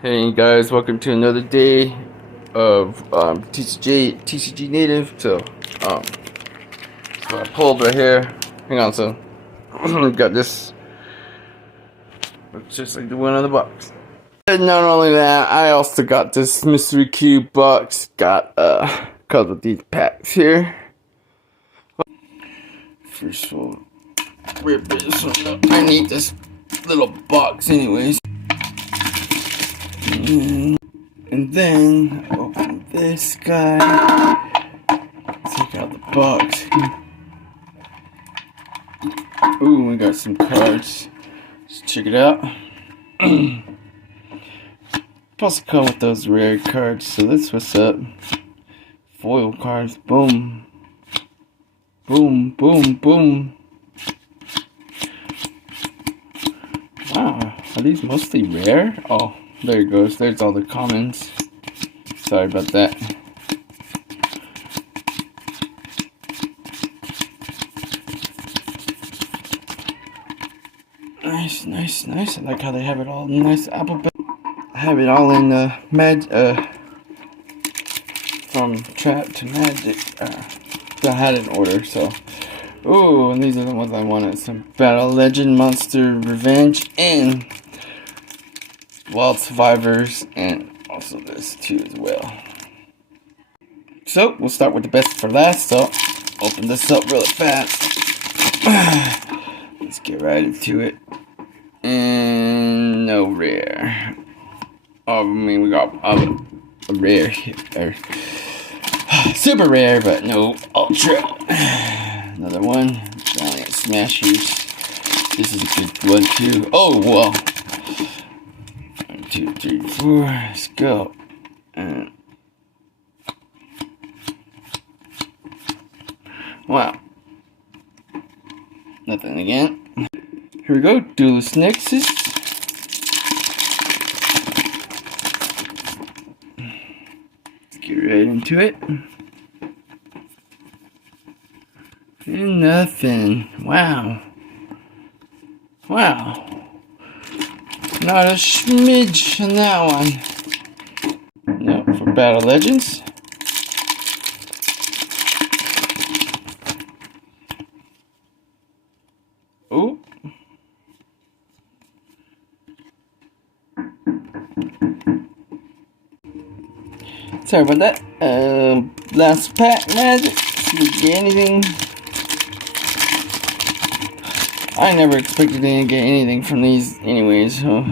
Hey guys, welcome to another day of TCG native. So I pulled right here. Hang on, so got this. Looks just like the one on the box. And not only that, I also got this mystery cube box. Got a couple of these packs here. First one, rip this one up. I need this little box, anyways. And then open this guy. Take out the box. Ooh, we got some cards. Let's check it out. Supposed to come with those rare cards, so that's what's up. Foil cards. Boom. Boom, boom, boom. Wow, are these mostly rare? Oh, there it goes. There's all the commons. Sorry about that. Nice, nice, nice. I like how they have it all in nice alphabet. I have it all in from trap to magic. I had an order, so. Ooh, and these are the ones I wanted. Some Battle Legend, Monster Revenge, and Wild Survivors, and also this too as well. So, we'll start with the best for last, so open this up really fast. Let's get right into it. And no rare. Oh, I mean, we got a rare here. Super rare, but no ultra. Another one. Valiant Smashers. This is a good one, too. Oh, well. 1, 2, 3, 4. Let's go. Wow. Nothing again. Here we go. Duelist Nexus. Let's get right into it. And nothing. Wow. Wow. Not a smidge on that one. Nope, for Battle Legends. Oh. Sorry about that. Last pack magic. See if we get anything. I never expected to get anything from these anyways, so